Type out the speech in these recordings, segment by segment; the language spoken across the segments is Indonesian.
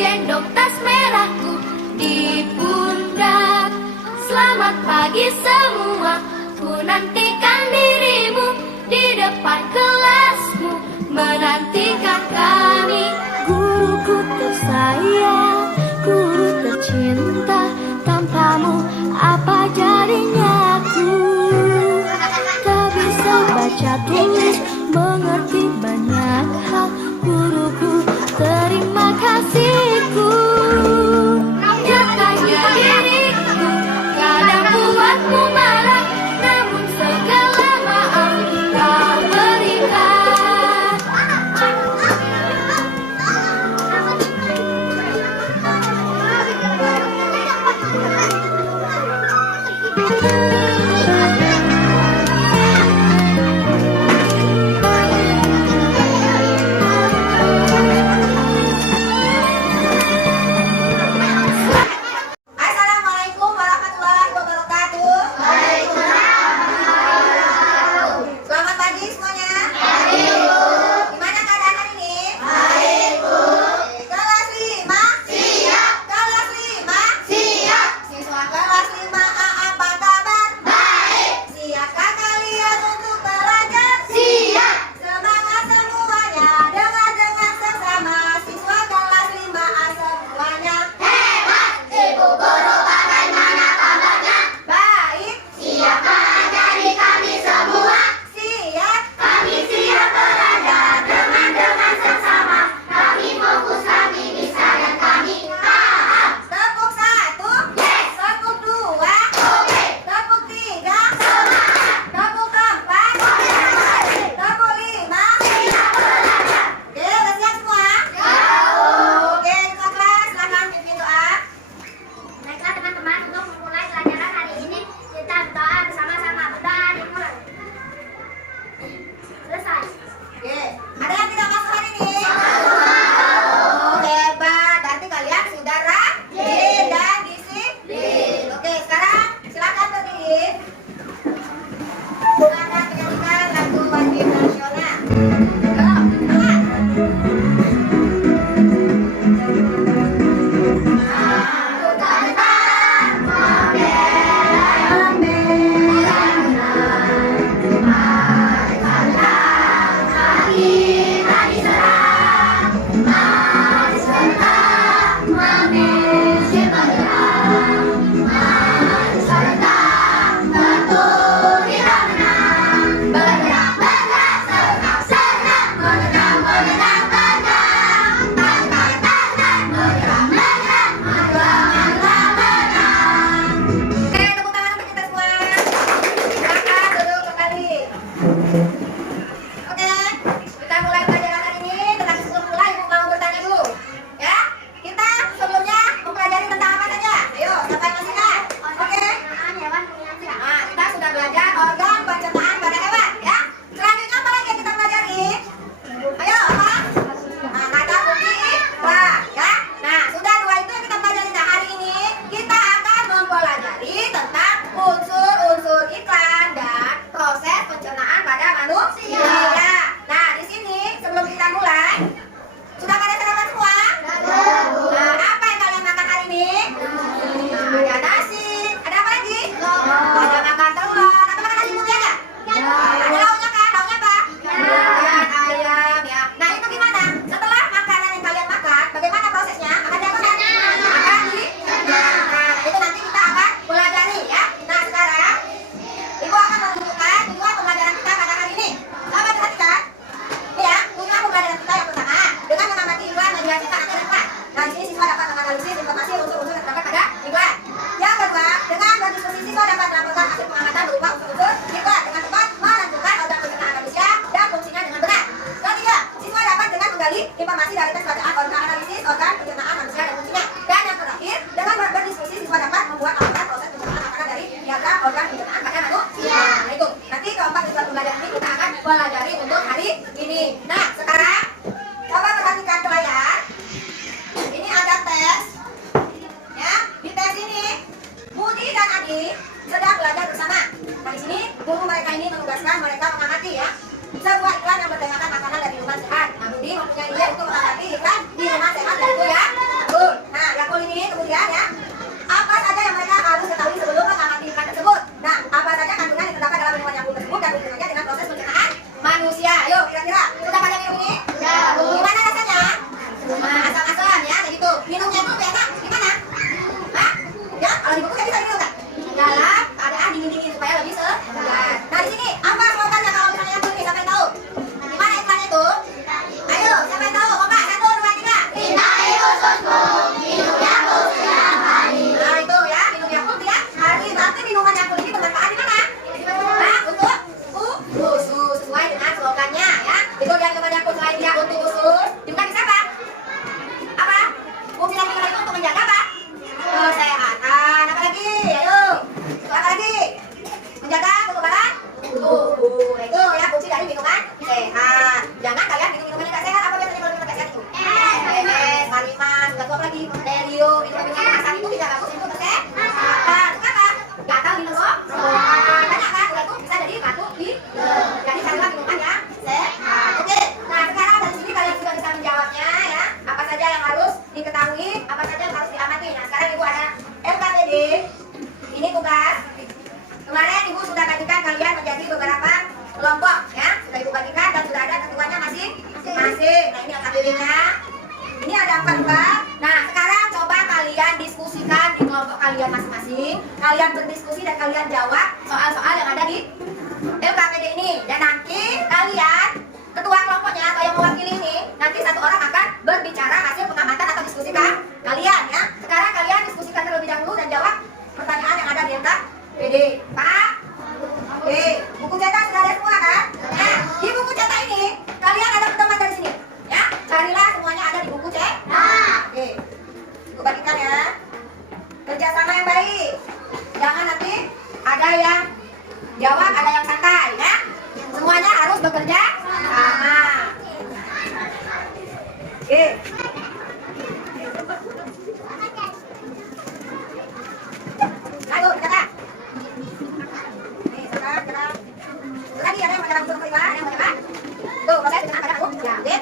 gendong tas merahku di pundak. Selamat pagi semua, ku nantikan dirimu di depan kelasmu, menantikan kami. Guruku tersayang, guru tercinta, tanpamu apa jadinya aku? Tak bisa baca tulis, mengerti banyak hal. Guruku, terima kasihku. Nyatanya diriku kadang buatmu marah, namun segala maaf kau berikan. Assalamualaikum warahmatullahi wabarakatuh. Selamat pagi semuanya. Gimana keadaan hari ini? Kelas 5 siap. Kelas 5 siap. Siswa kelas 5A apa kabar? Baik. Siapkah kalian untuk belajar? Siap. Semangat semuanya, dengar sesama siswa kelas 5A semuanya. Hebat. Ibu guru bagaimana kabarnya? Baik. Siap mengajari kami semua? Siap. Kami siap belajar dengan sesama. Kami fokus, kami bisa dan kami paham. Tepuk 1. Yes. Tepuk 2. Oke. Tepuk 3. Semangat. Tepuk 4. Tepuk 5. Siap belajar. Oke, udah siap semua? Oke, ketua kelas silakan pimpin doa. Baiklah teman-teman, untuk memulai pelajaran hari ini kita berdoa bersama-sama. Berdoa dimulai. Selesai. Oke, ada yang tidak masuk hari ini? Oh, hebat. Berarti kalian sudah rajin dan disiplin. Oke, sekarang silakan berdiri. Silakan menyanyikan lagu wajib nasional. Oke, tepuk tangan untuk kita semua. Silakan duduk kembali. Oke, kita mulai pelajaran hari ini. Tetapi sebelum mulai, Ibu mau bertanya dulu. Ya, kita sebelumnya mempelajari tentang apa saja? Ayo, siapa yang masih ingat? Oke. Hewan punya siap. Nah, kita sudah belajar organ pencernaan pada hewan, ya. Selanjutnya apa lagi yang kita pelajari? Ayo, apa? Nah, kata kunci iklan, ya. Nah, sudah dua itu yang kita pelajari. Nah, hari ini kita akan mempelajari tentang unsur-unsur iklan dan proses pencernaan pada manusia. Nah, di sini sebelum kita mulai, sudah pada sarapan semua? Nah, apa yang kalian makan hari ini? Nah, ada nasi. Ada apa lagi? Ada makan telur. Atau makan nasi putih aja? Ada lauknya kan? Lauknya apa? Ikan, ayam, ya. Nah, itu gimana? Setelah makanan yang kalian makan, bagaimana prosesnya? Akan diapakan? Akan nah, itu nanti kita akan pelajari, ya. Nah, sekarang Ibu akan menunjukkan tujuan pembelajaran kita pada hari ini. Sahabat perhatikan. Ini ya, tujuan pembelajaran kita yang pertama dengan mengamati iklan dan dihasilkan hasil iklan. Nah, di sini siswa dapat menganalisis informasi unsur-unsur yang terdapat pada iklan. Yang kedua, dengan berdiskusi siswa dapat melakukan hasil pengamatan berupa unsur-unsur iklan dengan tepat menentukan organ pencernaan manusia dan fungsinya dengan benar. Ketiga, siswa dapat dengan menggali informasi dari tes bacaan organ analisis organ pencernaan manusia dan fungsinya. Dan yang terakhir, dengan berdiskusi siswa dapat membuat laporan proses pencernaan makanan dari diagram organ pencernaan pada manusia. Nah, itu. Nanti keempat tujuan pembelajaran ini kita akan pelajari untuk hari ini. Nah, sekarang coba perhatikan ke layar. Ini ada tes. Ya, di tes ini Budi dan Adi sedang belajar bersama. Nah, di sini guru mereka ini menugaskan mereka mengamati, ya, sebuah iklan yang bertemakan makanan dari rumah sehat. Nah, Budi mempunyai ide untuk mengamati iklan di rumah sehat, yaitu ya Oke, buku cetak sudah ada semua kan? Nah, di buku cetak ini kalian ada pedoman dari sini. Ya, carilah semuanya ada di buku cetak. Oke, ibu bagikan ya. Kerjasama yang baik. Jangan nanti ada yang jawab, ada yang santai, ya. Semuanya harus bekerja sama. Oke. Ayo, cetak. Nih, cetak. Tadi ada yang pakai rambut kelima, ada yang pakai apa? Tuh, proses dengan pakai rambut. Ya, oke.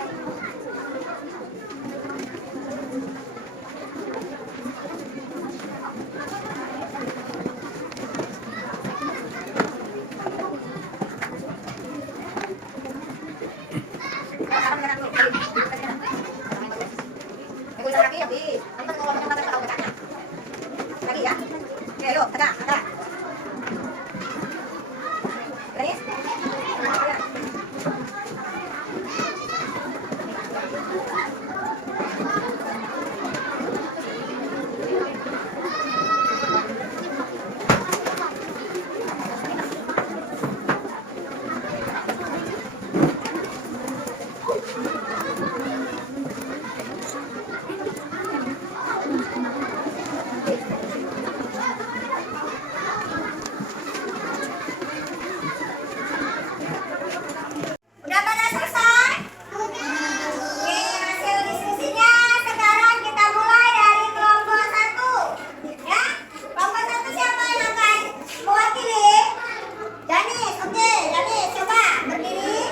Lagi ya. Oke, ayo, cetak. Ready? Udah pada selesai? Oke, hasil diskusinya sekarang kita mulai dari kelompok 1. Ya, kelompok 1 siapa yang akan mewakili? Janis, oke, Janis coba berdiri.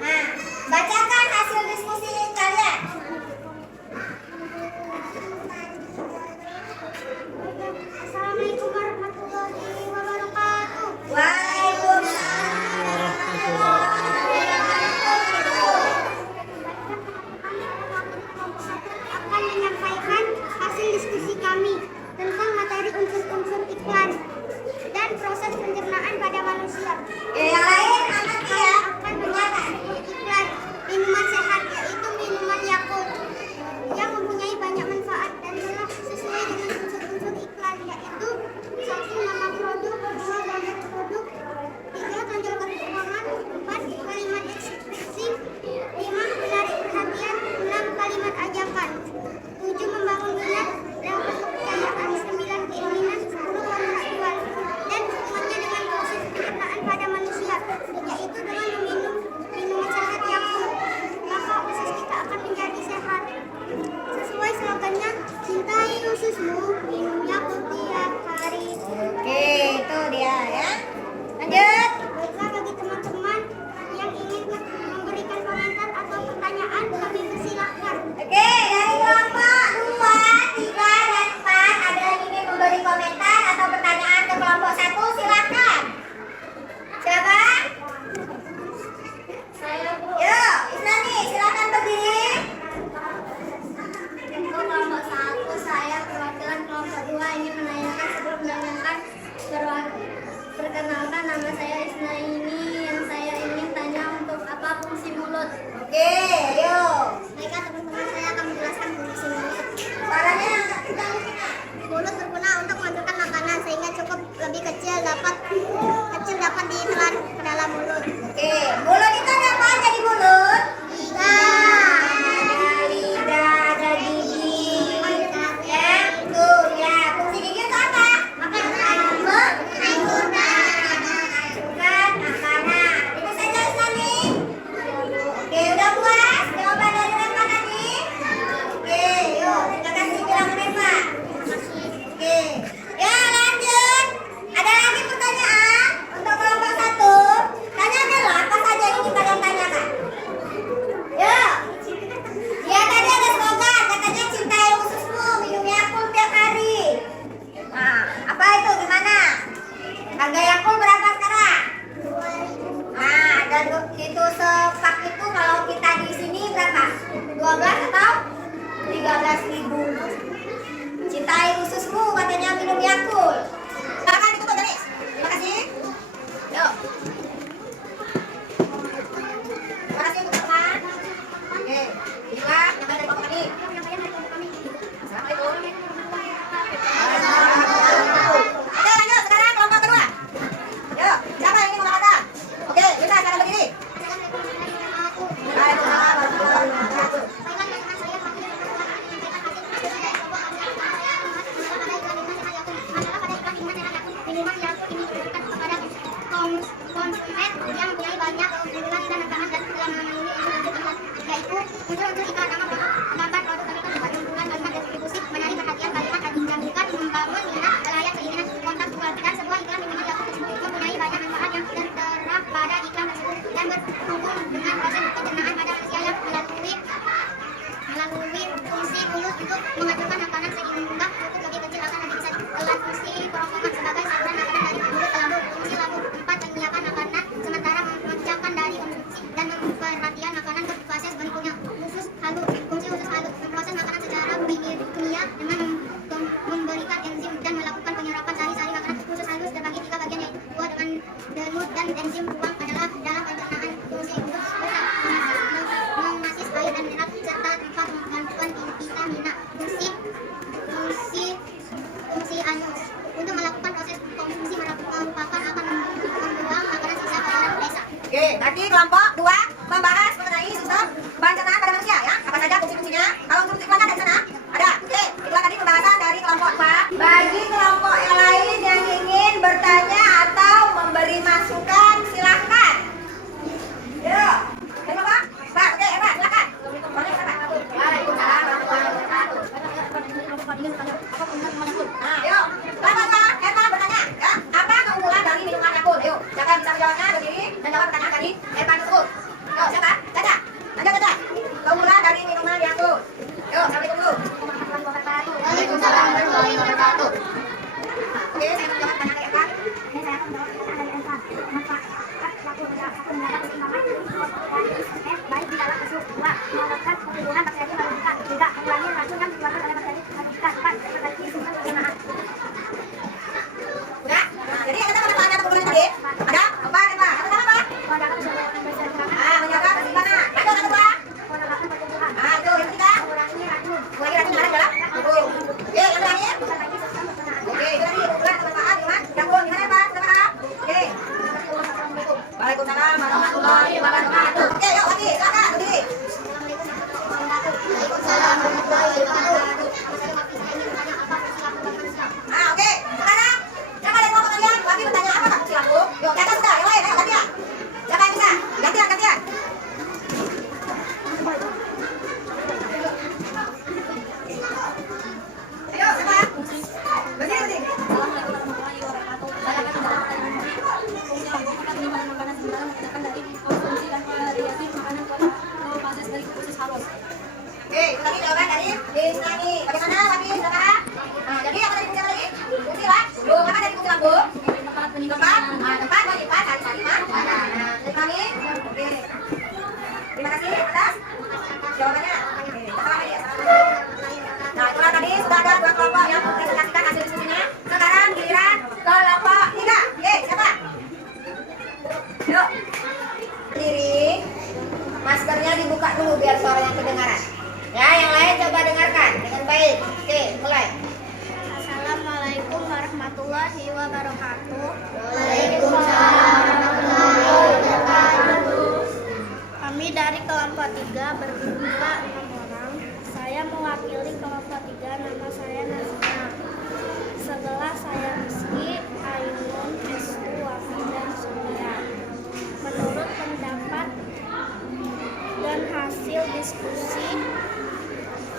Nah, bacakan hasil diskusi kalian. Assalamualaikum warahmatullahi wabarakatuh. Waalaikumsalam. Akan menyampaikan hasil diskusi kami tentang materi unsur-unsur iklan dan proses pencernaan pada manusia. Oke, yang lain amati ya. Akan menyampaikan iklan minuman sehat yaitu minuman Yakult yang mempunyai banyak manfaat dan telah sesuai dengan unsur-unsur iklan yaitu 1. Nama produk, 2. Gambar produk, 3. Tonjolan keuangan, 4. Kalimat ekspresi, 5. Menarik perhatian, 6. Kalimat ajakan, 7. Membangun minat, 8. Kepercayaan, 9. Keinginan, 10. Kontrak jual dan hubungannya dengan proses pencernaan pada manusia yaitu dengan meminum minuman sehat Yakult maka usus kita akan menjadi sehat sesuai slogannya cintai ususmu minum Yakult tiap hari. Oke, itu dia ya. Lanjut. Baiklah bagi teman-teman yang ingin memberikan komentar atau pertanyaan kami persilahkan. Oke, dari kelompok 2, 3, dan 4 ada yang ingin memberi komentar atau pertanyaan ke kelompok 1, silakan. Siapa? Saya Bu. Yo, Isnani, silakan berdiri. Untuk kelompok 1 saya perwakilan kelompok 2 ingin menanyakan sebelum menanyakan perkenalkan nama saya Isna ini yang saya ingin tanya untuk apa fungsi mulut. Oke, ayo. Baiklah teman-teman saya akan menjelaskan fungsi mulut. Suaranya agak kencang. Mulut berguna untuk mengambilkan makanan sehingga cukup lebih kecil dapat ditelan ke dalam mulut. Oke, mulut itu ada apa aja di mulut? Lidah. Ada lidah, ada gigi. Ya, tuh ya. Fungsi gigi itu apa? Makan Bukan makanan. Itu saja Isnani. Oke, udah puas jawaban dari Reva tadi? Oke, yuk terima kasih bilang Reva. Oke, ya lanjut. Ada lagi pertanyaan untuk kelompok 1. Tanyakanlah apa saja yang ingin kalian tanyakan. Yuk. Ya tadi ada slogan katanya cintai ususmu minum Yakult tiap hari. Nah, apa itu gimana? Harga Yakult berapa sekarang? Nah, dan itu sepak itu kalau kita di sini berapa? 12 atau 13.000. Cintai ususmu katanya minum Yakult. Silakan ditutup Janis. Terima kasih. Yuk. Terima kasih untuk teman. Oke, inilah yang ada di kelompok kami. Assalamualaikum. Oke, lanjut sekarang kelompok kedua. Yuk, siapa yang ingin konsumen yang mempunyai banyak hubungan dan rekaman dan telah memenuhi unsur-unsur iklan, yaitu unsur-unsur iklan nama produk, gambar produk tertentu, hubungan kalimat distribusi, menarik perhatian kalimat dinamika, membangun minat, layak keinginan, kontak jual, dan sebuah iklan minimal yang mempunyai banyak manfaat yang tertera pada iklan tersebut dan berhubung dengan proses pencernaan pada manusia yang melalui fungsi mulut untuk menghancurkan makanan sehingga lutut lebih kecil akan lebih bisa ditelan. Fungsi kerongkongan sebagai saluran makanan dari mulut ke lambung. Fungsi lambung 4 menyiapkan makanan sementara memanjangkan dari konsumsi dan memperhatikan makanan ke fase bentuknya. Usus halu. Fungsi usus halu memproses makanan secara kimia dengan memberikan enzim dan melakukan penyerapan sari-sari makanan. Usus halus terbagi 3 bagian yaitu buah dengan delut dan enzim buang adalah dalam pencernaan. Fungsi usus besar mengasis air dan mineral serta tempat bantuan vitamina. Fungsi anus untuk melakukan proses konsumsi merupakan akan membuang makanan sisa ke dalam desa. Oke, berarti kelompok 2 membahas mengenai sistem pencernaan pada manusia ya. Apa saja fungsi-fungsinya? Kalau untuk iklan ada di sana? Ada. Oke, itulah tadi pembahasan dari kelompok 4. Bagi kelompok yang lain yang ingin bertanya atau memberi masukan, silahkan. Yuk. Ayo, Pak. Pak, oke, Pak, silakan. Waalaikumsalam warahmatullahi wabarakatuh. Nah, yuk. Silakan, Erma bertanya, ya. Apa keunggulan dari minuman Yakult? Yuk, siapa yang bisa menjawabnya berdiri dan jawab pertanyaan tadi Erma tersebut. Yuk, siapa? Caca. Lanjut, Caca. Keunggulan dari minuman Yakult. Yuk, sampai tunggu. Waalaikumsalam warahmatullahi wabarakatuh. Oke, saya akan menjawab pertanyaan dari Erma. Saya akan menjawab pertanyaan dari Elsa. Manfaat Yakult mendapat keseimbangan baik di dalam tubuh. 2. Menyebabkan pertumbuhan bakteri merugikan. 3. Mengurangi racun yang dikeluarkan oleh bakteri merugikan. 4. Memperbaiki sistem pencernaan. Udah? Nah, jadi ada manfaatnya atau keunggulan tadi? Ada? Apa, Erma? Apa nama, Pak? Menjaga keseimbangan berseimbang. Menjaga keseimbangan. Lanjut, satu, Pak. Menjaga pertumbuhan. Itu, yang ketiga. Mengurangi racun. Mengurangi racun yang ada dalam tubuh. Oke, yang terakhir. Memperbaiki sistem pencernaan. Oke, itu tadi keunggulan atau manfaat minuman Yakult. Gimana, Pak? Sudah paham? Oke. Waalaikumsalam warahmatullahi wabarakatuh. Oke, yuk lagi, silakan berdiri. Waalaikumsalam warahmatullahi wabarakatuh. Nah, oke. Sekarang siapa dari kelompok kalian? Wati bertanya apa Kak? Silaku. Yuk, di atas sudah. Yang lain, ayo gantian. Siapa yang bisa? Gantian. Ayo, siapa? Berdiri. Assalamualaikum warahmatullahi wabarakatuh. Saya akan menjawab pertanyaan ini. Fungsi apakah penyimpanan makanan sementara menggunakan dari konsumsi dan variasi makanan ke proses dari proses halus. Oke, itu tadi jawaban dari Isnani. Bagaimana, Wati? Sudah paham? Nah, jadi apa tadi fungsi apa tadi? Fungsi lah. Lambung. Apa tadi fungsi lambung? Tempat Tempat, penyimpanan tempat menyimpan sari-sari makanan. Nah, dari kami. Oke. Terima kasih atas jawabannya. Oke, salam tadi ya. Nah, itulah tadi sudah ada 2 kelompok yang mempresentasikan hasil diskusinya. Sekarang giliran kelompok 3. Oke, siapa? Yuk. Berdiri. Maskernya dibuka dulu biar suaranya kedengaran. Ya, yang lain coba dengarkan dengan baik. Oke, mulai. Assalamualaikum warahmatullahi wabarakatuh. Waalaikumsalam warahmatullahi wabarakatuh. Kami dari kelompok 3 berjumlah 6 orang. Saya mewakili kelompok 3. Nama saya Nazina. Sebelah saya Rizky, Ainun, Estu, Wafi, dan Surya. Menurut pendapat dan hasil diskusi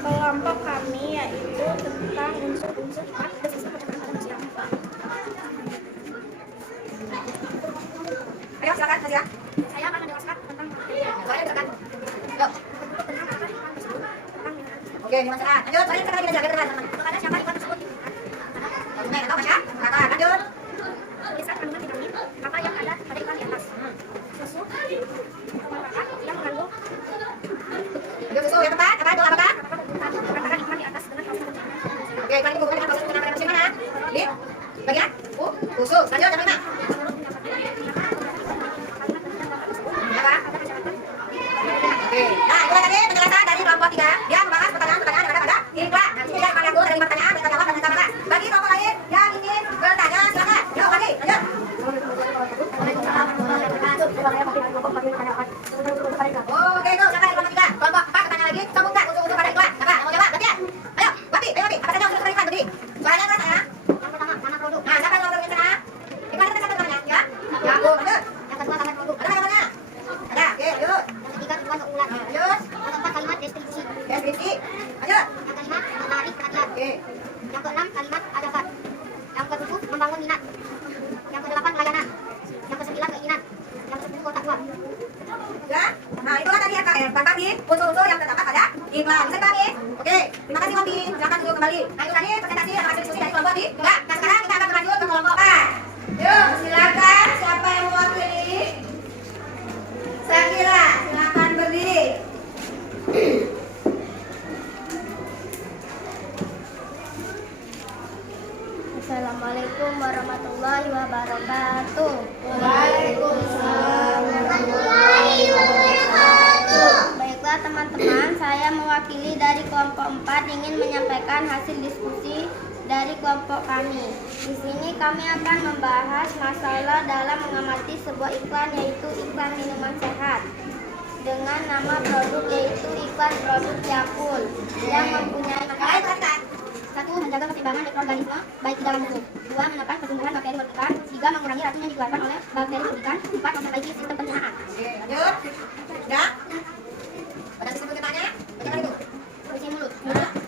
kelompok kami yaitu tentang unsur-unsur iklan dan sistem pencernaan pada manusia. Ayo silakan Nazia. Saya akan menjelaskan tentang Suaranya dekat. Yuk. Oke, ini masalah. Lanjut, suaranya dekat lagi Nazia, biar teman-teman. kepada siapa iklan tersebut. Nah, tahu Masya? Silakan, lanjut. Tulisan kandungan vitamin apa yang ada pada iklan di atas. Susu bermanfaat yang mengandung Yuk, susu yang tepat. Apa itu? Apakah? katakan iklan di atas dengan proses pencernaan. Oke, iklan dibuka dengan proses pencernaan pada manusia mana? Di bagian susu. Lanjut, yang kelima. Apa? Oke, nah itulah tadi penjelasan dari kelompok 3. Dia membahas pertanyaan-pertanyaan yang ada pada iklan. Nah, ini dia iklan Yakult iklan. Bisa dipahami? Oke, terima kasih Kopi. Silakan duduk kembali. Nah, itu tadi presentasi dan hasil diskusi dari kelompok di. Nah, sekarang kita akan berlanjut ke kelompok A. Yuk, silakan. Siapa yang mewakili? Sakira, silakan berdiri. Assalamualaikum warahmatullahi wabarakatuh. Baiklah teman-teman, saya mewakili dari kelompok 4 ingin menyampaikan hasil diskusi dari kelompok kami. Di sini kami akan membahas masalah dalam mengamati sebuah iklan, yaitu iklan minuman sehat dengan nama produk yaitu iklan produk Yakult yang mempunyai satu, menjaga keseimbangan mikroorganisme baik di dalam tubuh. 2, menekan pertumbuhan bakteri mematikan. 3, mengurangi racun yang dikeluarkan oleh bakteri mematikan. 4, memperbaiki sistem pencernaan. Oke, lanjut. Sudah? Pada sistem pencernaannya, bagaimana itu? Fungsi mulut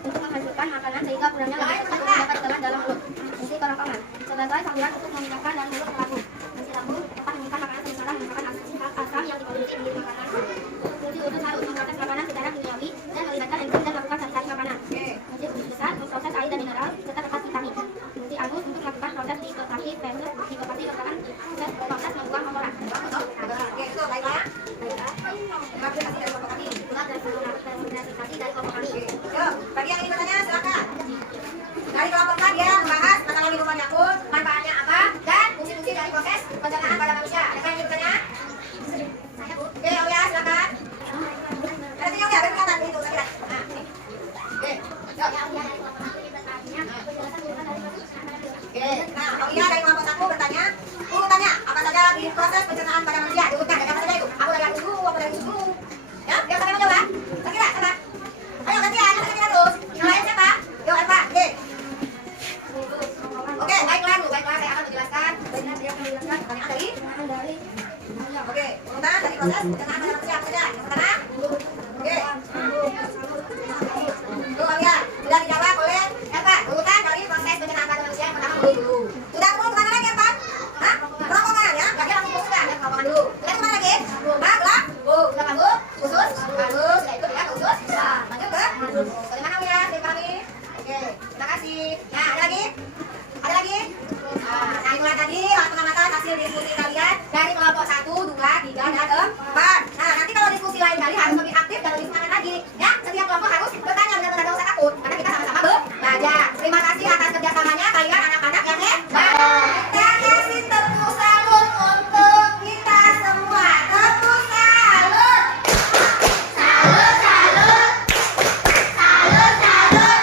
untuk menghasilkan makanan sehingga kurangnya lemak dapat ditelan dalam mulut. Fungsi kerongkongan sebagai saluran untuk memindahkan dan mulut ke lambung. Fungsi lambung dapat mengikat makanan sementara menggunakan asam yang dikonsumsi menjadi makanan. Fungsi usus harus memproses makanan secara kimiawi dan melibatkan enzim dan melakukan sanitasi makanan. Fungsi usus besar memproses air dan mineral serta tempat vitamin. Fungsi anus untuk melakukan proses dihidrasi, fermentasi merupakan proses membuang kotoran. Oke, itu baiklah. Terima kasih dari kelompok kami. Yuk, bagi yang ingin bertanya silakan. Dari kelompok A dia membahas masalah minuman Yakult, manfaatnya apa, dan fungsi-fungsi dari proses pencernaan pada manusia. Ada yang ingin bertanya? Oke, Aulia silakan. Ada sini Aulia, biar kelihatan itu saya kira. Nah, ini. Oke, yuk. Oke, nah Aulia dari kelompok 1 bertanya, urutannya apa saja di proses pencernaan pada manusia? Diurutkan, ada apa saja itu? Aku dari dulu, aku dari dulu. Ya, dia sampai mencoba. Sakira, siapa? Ayo gantian, kita terus. Yang lain siapa? Yuk, Eva, oke. Oke, baiklah, saya akan menjelaskan. Pertanyaan dari? Oke, urutan dari proses pencernaan pada manusia apa saja? Yang pertama? Oke. Tuh, Aulia, sudah dijawab oleh Eva. Urutan dari proses pencernaan pada manusia yang pertama mulut dulu. Sudah ketemu kemana lagi, Eva? Hah? Kerongkongan ya? Jadi langsung fokus kan? Kerongkongan dulu. Sudah kemana lagi? Nah, gelap. Sudah lambung, usus, halus, sudah itu ya, usus. Lanjut ke? Bagaimana Aulia? Dipahami? Oke, terima kasih. Nah, ada lagi? Ada lagi? Nah, itulah tadi pengamatan hasil diskusi kalian dari kelompok 1, 2, 3, dan 4. Nah, nanti kalau diskusi lain kali harus lebih aktif dan lebih semangat lagi. Ya, setiap kelompok harus bertanya, benar-benar gak usah takut. Karena kita sama-sama belajar. Terima kasih atas kerjasamanya kalian anak-anak yang hebat. Kita kasih tepuk salut untuk kita semua. Tepuk salut. Salut, salut. Salut, salut.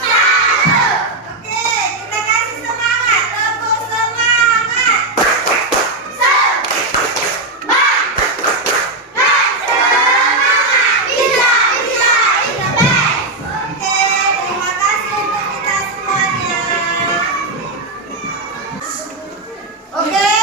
Salut. Oke, kita kasih semangat. Tepuk semangat. Oke, terima kasih untuk kita semuanya. Oke,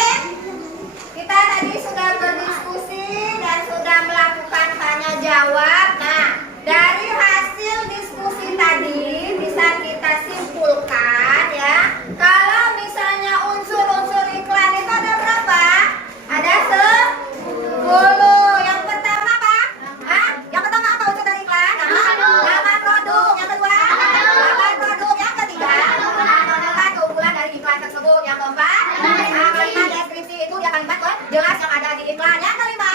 kita tadi sudah berdiskusi dan sudah melakukan tanya jawab. Nah, dari hasil diskusi tadi bisa kita simpulkan ya, kalau misalnya unsur-unsur iklan itu ada berapa? Ada 10. Yang pertama apa? Hah? Yang pertama apa unsur dari iklan? Nama produk. Yang kedua? Nama produk. Yang ketiga? Menentukan keunggulan dari iklan tersebut. Yang keempat? Kalimat deskripsi itu dia kalimat jelas yang ada di iklan. Yang kelima?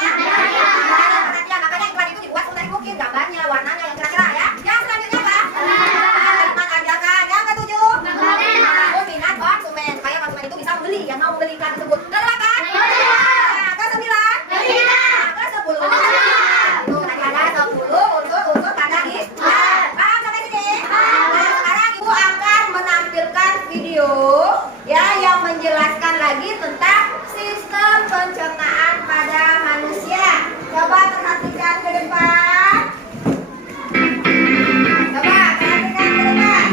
Perhatian, makanya iklan itu dibuat semenarik mungkin, gambarnya, warnanya, yang kira-kira ya. Yang selanjutnya apa? Kalimat ajakan. Yang ketujuh? Membangun minat konsumen supaya konsumen itu bisa membeli, yang mau membeli iklan tersebut. Kedelapan? Nah, ke-9? Nah, ke-10? Tuh, tadi ada 10 unsur-unsur pada iklan. Paham sampai sini? Nah, sekarang Ibu akan menampilkan video ya yang menjelaskan lagi tentang sistem pencernaan pada manusia. Coba perhatikan ke depan. Coba perhatikan ke depan.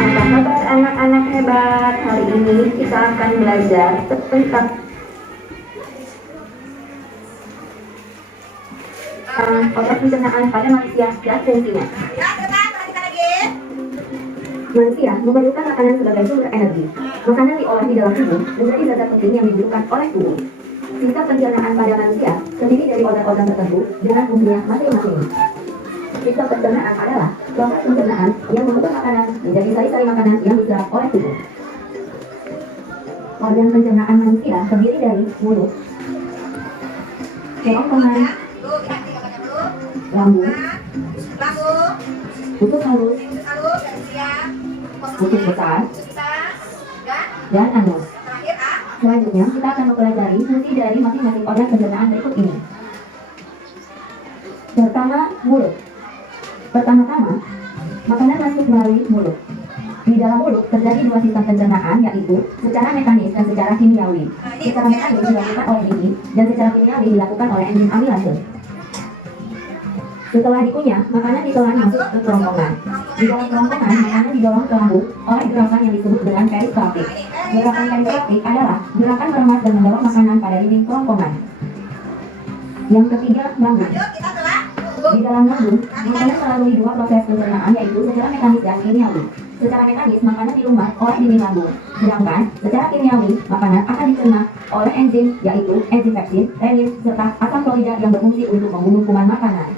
Apa kabar anak-anak hebat? Hari ini kita akan belajar tentang proses pencernaan pada manusia dan fungsinya. Ya, ke depan perhatikan lagi. Manusia memerlukan makanan sebagai sumber energi. Makanan diolah di dalam tubuh menjadi zat penting yang dibutuhkan oleh tubuh. Sistem pencernaan pada manusia terdiri dari organ-organ tertentu dengan fungsinya masing-masing. Sistem pencernaan adalah proses pencernaan yang mengubah makanan menjadi sari-sari makanan yang diserap oleh tubuh. Organ pencernaan manusia terdiri dari mulut, kerongkongan, Tuh, ganti gambarnya dulu. lambung, Nah, lambung, usus halus, halus, dan siap. usus besar, Usus besar, dan dan anus. yang terakhir A. Selanjutnya, kita akan mempelajari fungsi dari masing-masing organ pencernaan berikut ini. Pertama, mulut. Pertama-tama, makanan masuk melalui mulut. Di dalam mulut terjadi dua sistem pencernaan, yaitu secara mekanis dan secara kimiawi. Secara mekanis dilakukan oleh gigi dan secara kimiawi dilakukan oleh enzim amilase. Setelah dikunyah, makanan ditelan masuk ke kerongkongan. Di dalam kerongkongan, makanan didorong ke lambung oleh gerakan yang disebut dengan peristaltik. Gerakan peristaltik adalah gerakan meremas dan mendorong makanan pada dinding kerongkongan. Yang ketiga, lambung. Yuk, kita telah. Di dalam lambung, makanan melalui dua proses pencernaan, yaitu secara mekanis dan kimiawi. Secara mekanis, makanan dilumat oleh dinding lambung, sedangkan secara kimiawi, makanan akan dicerna oleh enzim, yaitu enzim pepsin, renin, serta asam klorida yang berfungsi untuk membunuh kuman makanan.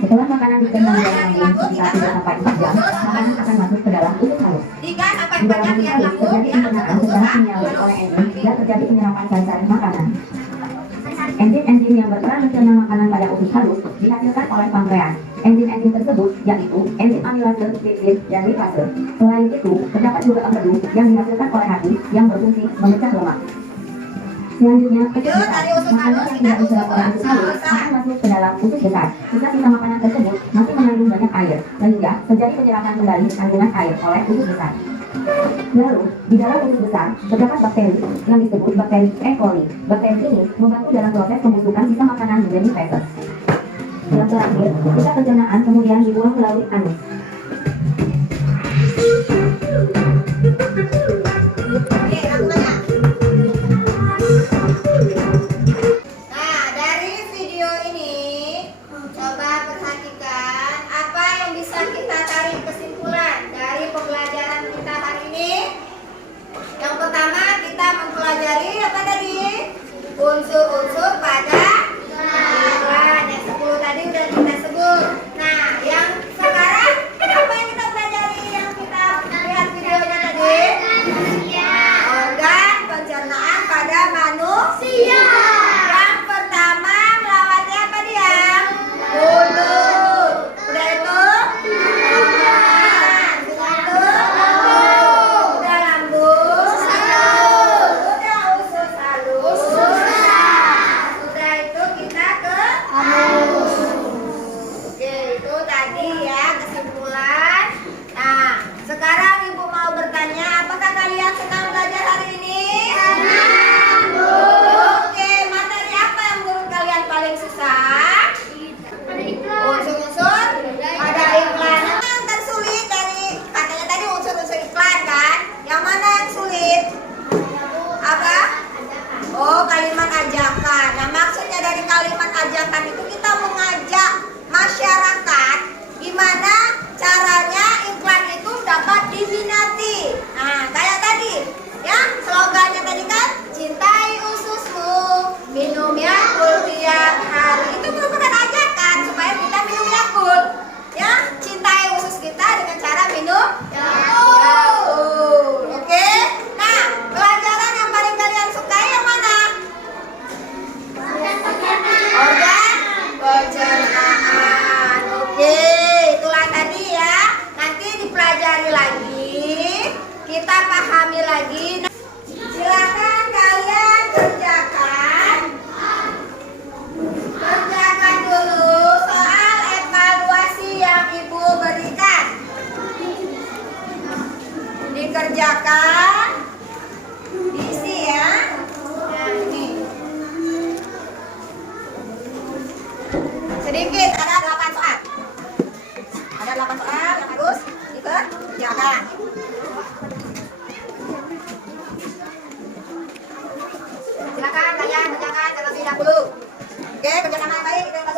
Setelah makanan dicerna di dalam lambung sekitar 3-4 jam, makanan akan masuk ke dalam usus halus. 3 sampai Di 4 dalam jam usus ya, halus lambung, terjadi ya. pencernaan secara kimiawi oleh enzim dan terjadi penyerapan sari-sari makanan. Enzim-enzim yang berperan mencerna makanan pada usus halus dihasilkan oleh pankreas. Enzim-enzim tersebut yaitu enzim amilase, tripsin, dan lipase. Selain itu, terdapat juga empedu yang dihasilkan oleh hati yang berfungsi memecah lemak. Selanjutnya, usus besar. Makanan yang tidak diserap oleh usus halus akan masuk ke dalam usus besar. Sisa-sisa makanan tersebut masih mengandung banyak air, sehingga terjadi penyerapan kembali kandungan air oleh usus besar. Lalu, di dalam usus besar terdapat bakteri yang disebut bakteri E. coli. Bakteri ini membantu dalam proses pembusukan sisa makanan menjadi feses. Yang terakhir, sisa pencernaan kemudian dibuang melalui anus. Oke, langsung aja. Nah, dari video ini coba perhatikan apa yang bisa kita tarik kesimpulan dari pembelajaran kita hari ini. Yang pertama, kita mempelajari apa tadi? Unsur-unsur pada iklan. Yang 10 tadi udah kita sebut. Nah, yang sekarang apa yang kita pelajari, yang kita lihat videonya tadi? Organ pencernaan pada manusia. Yang pertama melewati apa dia? Mulut. Udah itu? Kerongkongan. Udah itu? Lambung. Udah lambung. Udah usus halus. Udah itu kita ke anus. Oke, itu tadi ya kesimpulan. Nah, sekarang Ibu mau bertanya, apakah kalian senang belajar hari ini? Senang, Bu. Oke, materi apa yang menurut kalian paling susah? Unsur-unsur pada iklan. Yang tersulit dari katanya tadi unsur-unsur iklan kan? Yang mana yang sulit? Apa? Oh, kalimat ajakan. Nah, maksudnya dari kalimat ajakan itu kita mengajak masyarakat gimana caranya iklan itu dapat diminati. Nah, kayak tadi, ya slogannya tadi kan, cintai ususmu, minum Yakult tiap hari. Itu merupakan ajakan supaya kita minum Yakult. Ya, cintai usus kita dengan cara minum Yakult. Oke? Nah, pelajaran yang paling kalian sukai yang mana? Organ pencernaan. Oke, itulah tadi ya. Nanti dipelajari lagi, kita pahami lagi. Silakan kalian kerjakan. Kerjakan dulu soal evaluasi yang Ibu berikan. Dikerjakan, diisi ya. Nah, ini. Sedikit, ada 8 soal. Ada 8 soal yang harus dikerjakan. Silakan kalian kerjakan terlebih dahulu. Oke, kerjasama yang baik itu yang